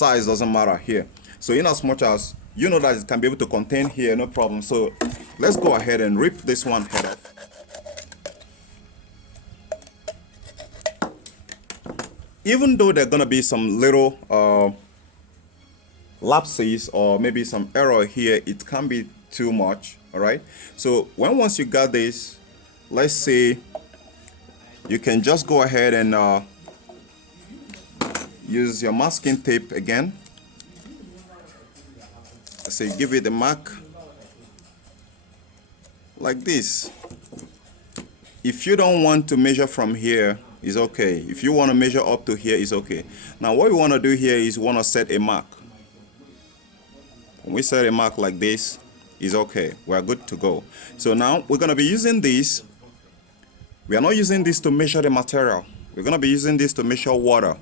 size doesn't matter here. So in as much as you know that it can be able to contain here, no problem. So let's go ahead and rip this one head off. Even though there are gonna be some little lapses or maybe some error here, it can be too much. All right, so once you got this, let's say you can just go ahead and use your masking tape again. So you give it a mark like this. If you don't want to measure from here, it's okay. If you want to measure up to here, it's okay. Now what we want to do here is we want to set a mark. When we set a mark like this, it's okay. We're good to go. So now we're going to be using this. We are not using this to measure the material. We're going to be using this to measure water.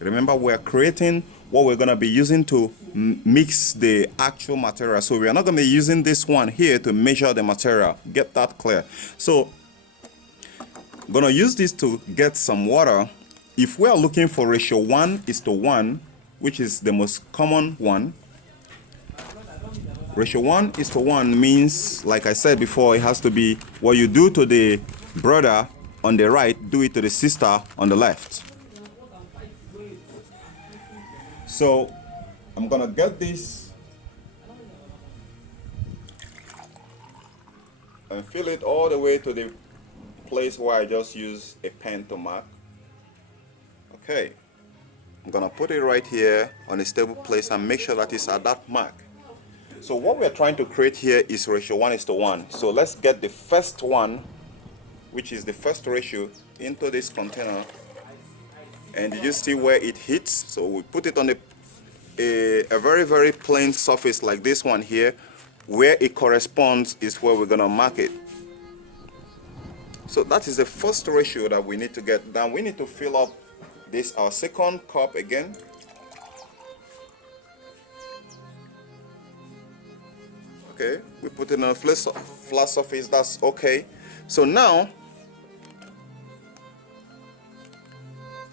Remember, we're creating what we're going to be using to mix the actual material. So we are not going to be using this one here to measure the material. Get that clear. So I'm going to use this to get some water. If we are looking for ratio 1:1, which is the most common one, ratio 1:1 means, like I said before, it has to be what you do to the brother on the right, do it to the sister on the left. So I'm gonna get this and fill it all the way to the place where I just use a pen to mark. Okay, I'm gonna put it right here on a stable place and make sure that it's at that mark. So what we're trying to create here is ratio 1:1. So let's get the first one, which is the first ratio, into this container. And you see where it hits. So we put it on a very, very plain surface like this one here. Where it corresponds is where we're gonna mark it. So that is the first ratio that we need to get. Now we need to fill up this, our second cup again. Okay, we put it on a flat surface, that's okay. So now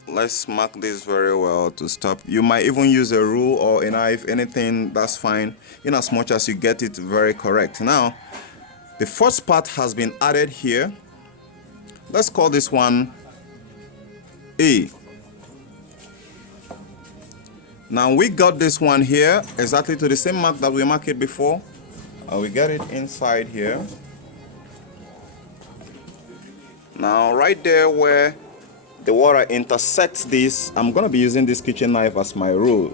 let's mark this very well to stop. You might even use a rule or a knife, anything, that's fine, in as much as you get it very correct. Now the first part has been added here. Let's call this one A. Now we got this one here exactly to the same mark that we marked it before. We get it inside here. Now right there where the water intersects this, I'm going to be using this kitchen knife as my rule.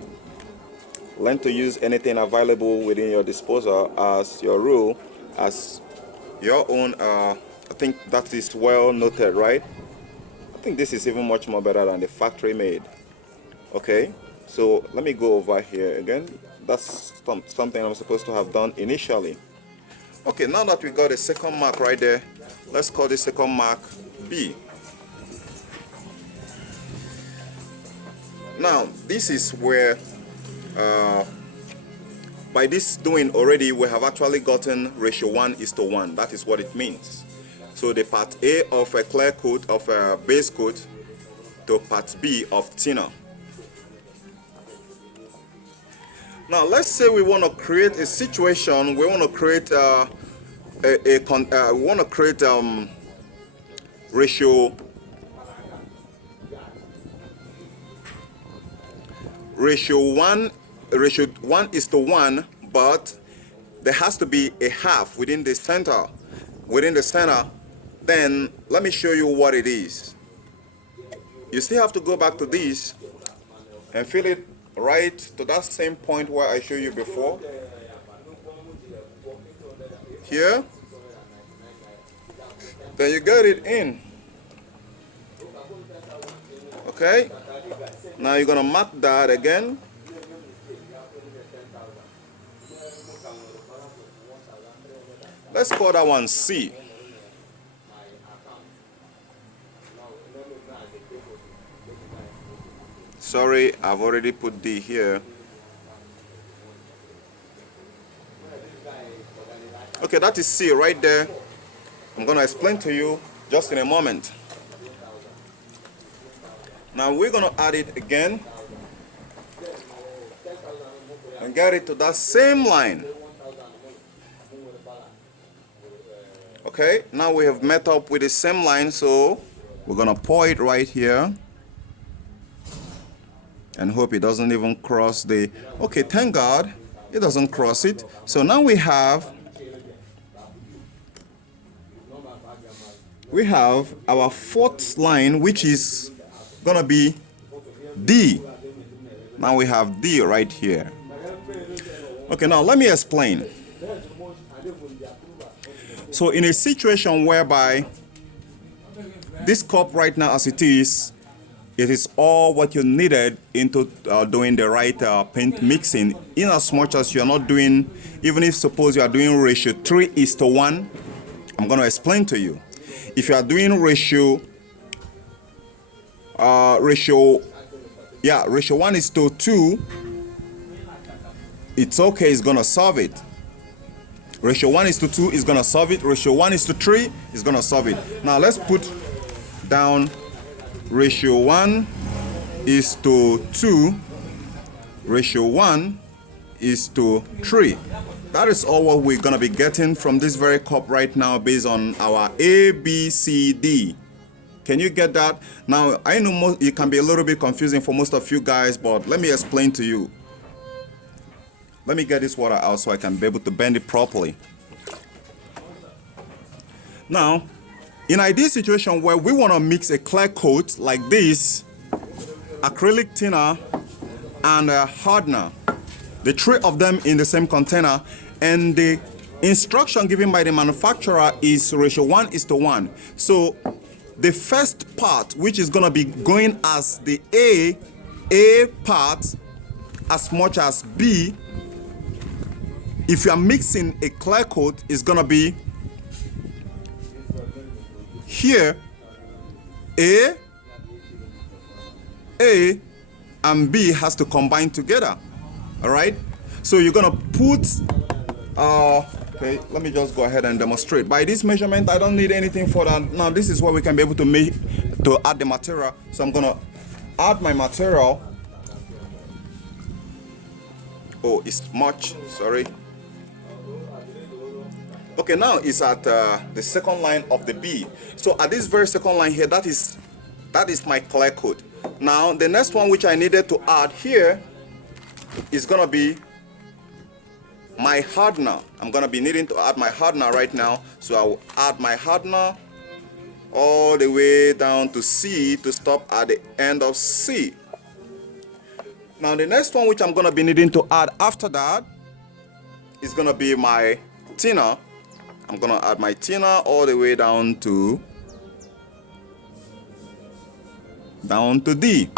Learn to use anything available within your disposal as your rule, as your own. I think that is well noted, right? I think this is even much more better than the factory made. Okay, so let me go over here again. That's something I'm supposed to have done initially. Okay, now that we got a second mark right there, let's call the second mark B. Now this is where by this doing already we have actually gotten ratio 1:1. That is what it means. So the part A of a clear coat, of a base coat, to part B of thinner. Now let's say we want to create a situation. We want to create ratio 1:1, but there has to be a half within the center. Then let me show you what it is. You still have to go back to this and fill it right to that same point where I showed you before. Here. Then you get it in. Okay. Now you're gonna mark that again. Let's call that one C. Sorry, I've already put D here. Okay, that is C right there. I'm gonna explain to you just in a moment. Now we're gonna add it again. and get it to that same line. Okay, now we have met up with the same line, so we're gonna pour it right here and hope it doesn't even cross the, okay, thank God it doesn't cross it. So now we have our fourth line, which is gonna be D. Now we have D right here. Okay, now let me explain. So in a situation whereby this cup right now as it is all what you needed into doing the right paint mixing, in as much as you're not doing, even if suppose you are doing ratio 3:1, I'm going to explain to you. If you are doing ratio 1:2, it's okay, it's going to solve it. Ratio 1:2 is going to solve it. Ratio 1:3 is going to solve it. Now let's put down ratio 1:2, ratio 1:3. That is all what we're going to be getting from this very cup right now based on our A, B, C, D. Can you get that? Now, I know it can be a little bit confusing for most of you guys, but let me explain to you. Let me get this water out so I can be able to bend it properly. Now, in ideal situation where we want to mix a clear coat like this, acrylic thinner and a hardener, the three of them in the same container, and the instruction given by the manufacturer is ratio 1:1. So the first part, which is going to be going as the A part as much as B, if you are mixing a clear coat, is going to be here A and B has to combine together. All right, so you're going to put okay, let me just go ahead and demonstrate. By this measurement, I don't need anything for that. Now this is where we can be able to add the material. So I'm going to add my material. Oh, it's much, sorry. Okay, now it's at the second line of the B. So at this very second line here, that is my clear coat. Now the next one which I needed to add here is gonna be my hardener. I'm gonna be needing to add my hardener right now. So I will add my hardener all the way down to C to stop at the end of C. Now the next one which I'm gonna be needing to add after that is gonna be my thinner. I'm gonna add my thinner all the way down to D,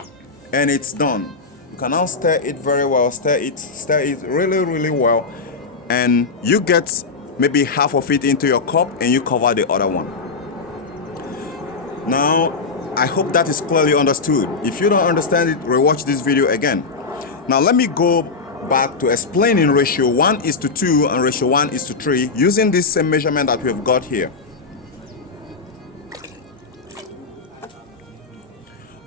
and it's done. You can now stir it very well. Stir it really well, and you get maybe half of it into your cup and you cover the other one. Now I hope that is clearly understood. If you don't understand it, rewatch this video again. Now let me go back to explaining ratio 1:2 and ratio 1:3 using this same measurement that we've got here.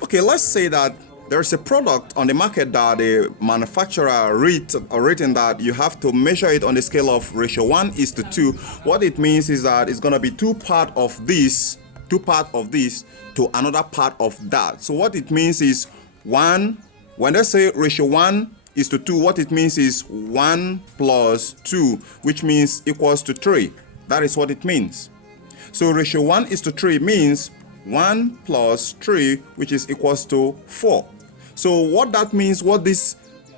Okay, let's say that there's a product on the market that the manufacturer written that you have to measure it on the scale of ratio 1:2. What it means is that it's going to be two part of this to another part of that. So what it means is when they say ratio 1:2, what it means is 1 plus 2, which means equals to 3. That is what it means. So ratio 1:3 means 1 plus 3, which is equals to 4. So what that means, what this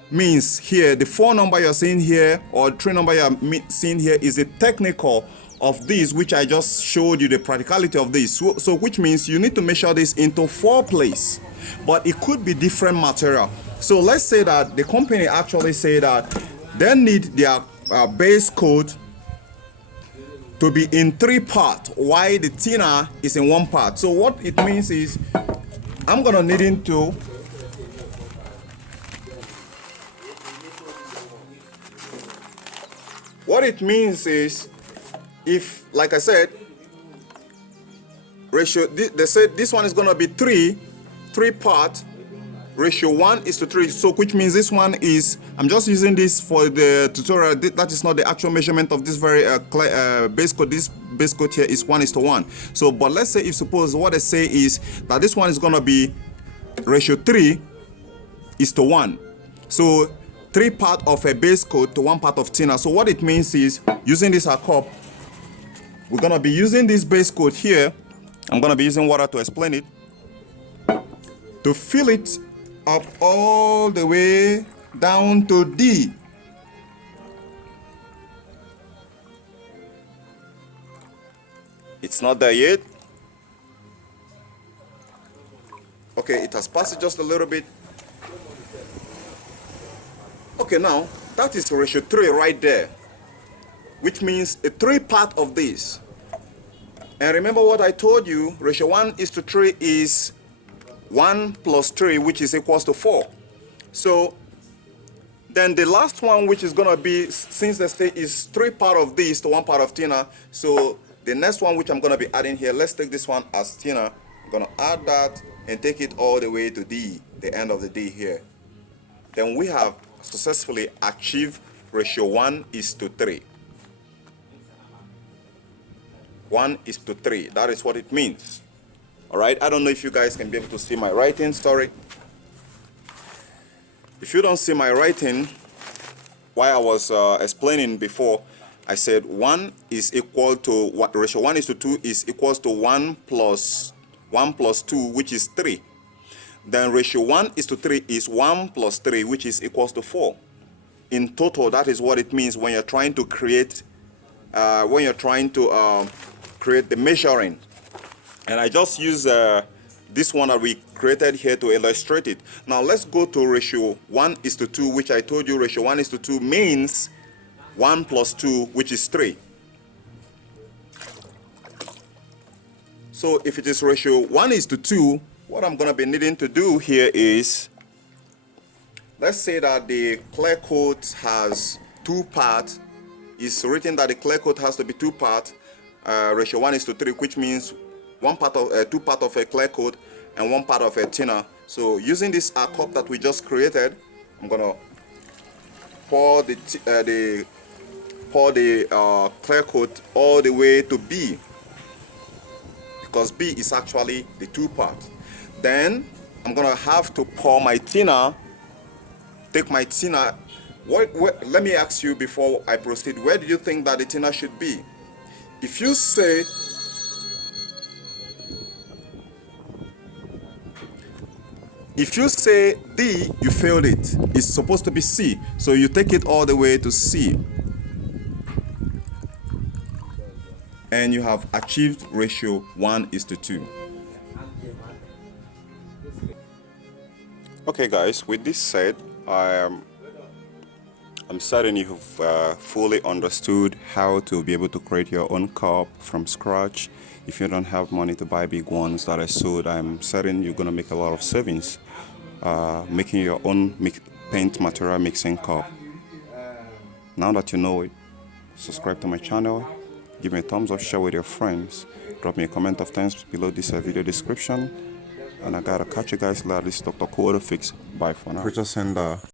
means here, the 4 number you're seeing here or 3 number you're seeing here is a technical of this, which I just showed you the practicality of this. So which means you need to measure this into 4 places, but it could be different material. So let's say that the company actually say that they need their base coat to be in 3 parts, while the thinner is in 1 part. So what it means is I'm gonna need to what it means is, if, like I said, ratio, they said this one is gonna be three parts, ratio 1:3. So which means this one is, I'm just using this for the tutorial. That is not the actual measurement of this very base coat. This base coat here is 1:1. So but let's say, if suppose what I say is that this one is going to be ratio 3:1. So 3 part of a base coat to 1 part of thinner. So what it means is, using this cup, we're going to be using this base coat here. I'm going to be using water to explain it, to fill it up all the way down to D. It's not there yet. Okay, it has passed it just a little bit. Okay, now that is ratio 3 right there, which means a 3 part of this. And remember what I told you, ratio 1:3 is 1 plus 3, which is equals to 4. So then the last one, which is going to be, since the state is 3 part of this to 1 part of thinner, so the next one which I'm going to be adding here, let's take this one as thinner. I'm going to add that and take it all the way to D, the end of the D here. Then we have successfully achieved ratio 1:3. 1:3, that is what it means. All right, I don't know if you guys can be able to see my writing. Sorry. If you don't see my writing, while I was explaining before, I said 1 is equal to, what ratio 1:2 is equals to 1 plus 2, which is 3. Then ratio 1:3 is 1 plus 3, which is equals to 4. In total, that is what it means when you're trying to create, create the measuring. And I just use this one that we created here to illustrate it. Now let's go to ratio 1:2, which I told you ratio 1:2 means 1 plus 2, which is 3. So if it is ratio 1:2, what I'm going to be needing to do here is, let's say that the clear coat has 2 parts. It's written that the clear coat has to be 2 parts, ratio 1:3, which means 2 part of a clear coat and 1 part of a thinner. So using this cup that we just created, I'm gonna pour the clear coat all the way to B, because B is actually the 2 part. Then I'm gonna have to pour my thinner. Take my thinner. Let me ask you before I proceed, where do you think that the thinner should be? If you say D, you failed it. It's supposed to be C. So you take it all the way to C. And you have achieved ratio 1:2. Okay guys, with this said, I'm certain you've fully understood how to be able to create your own cup from scratch. If you don't have money to buy big ones that I sold, I'm certain you're going to make a lot of savings making your own paint material mixing cup. Now that you know it, subscribe to my channel, give me a thumbs up, share with your friends, drop me a comment of thanks below this video description, and I gotta catch you guys later. This is Dr. Fix. Bye for now.